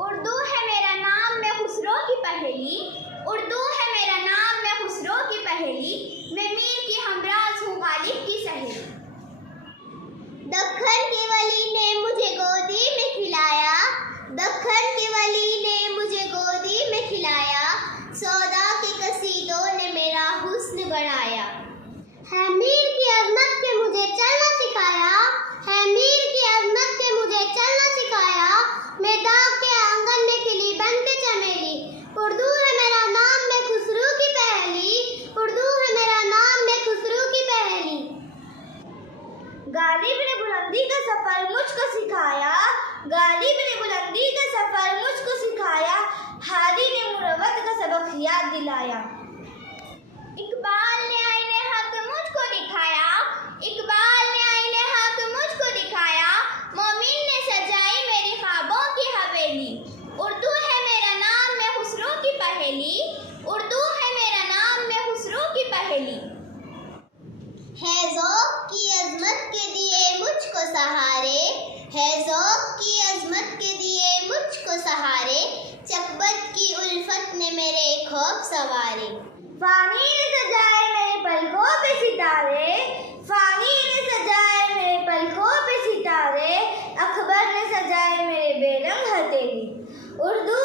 उर्दू है मेरा नाम मैं खुसरो की पहेली, उर्दू है मेरा नाम मैं खुसरो की पहेली, मैं मीर की हमराज हूँ गालिब की सहेली। दक्खन के वली ने मुझे गोदी में खिलाया, दक्खन के वली ने मुझे गोदी में खिलाया, सौदा के कसीदों ने मेरा हुस्न बढ़ाया। है मीर की अजमत के मुझे चलना सिखाया, है मीर की अजमत के मुझे चलना सिखाया, मैं दाग के आंगन में खिली बन के चमेली, उर्दू है मेरा नाम मैं खुसरू की पहेली, उर्दू है मेरा नाम मैं खुसरू की पहेली। गालिब ने बुलंदी का सफर मुझको सिखाया, गालिब ने बुलंदी का सफर मुझको सिखाया, हादी ने मुरव्वत का सबक याद दिलाया। इकबाल ने आईने हक मुझको दिखाया, इकबाल ने आईने हक मुझको दिखाया, मोमिन ने सजाई मेरी ख्वाबों की हवेली, उर्दू है मेरा नाम मैं खुसरो की पहेली, उर्दू है मेरा नाम मैं खुसरो की पहेली। है ज़ौक़ की अज़मत के दिए मुझको सहारे, है ज़ौक़ की अज़मत के दिए मुझको सहारे, चकबत की उल्फत ने मेरे खौफ सवारे। फानी ने सजाए मेरे पलकों पे सितारे, फानी ने सजाए मेरे पलकों पे सितारे, अकबर ने सजाए मेरे बेरंग हथेली, उर्दू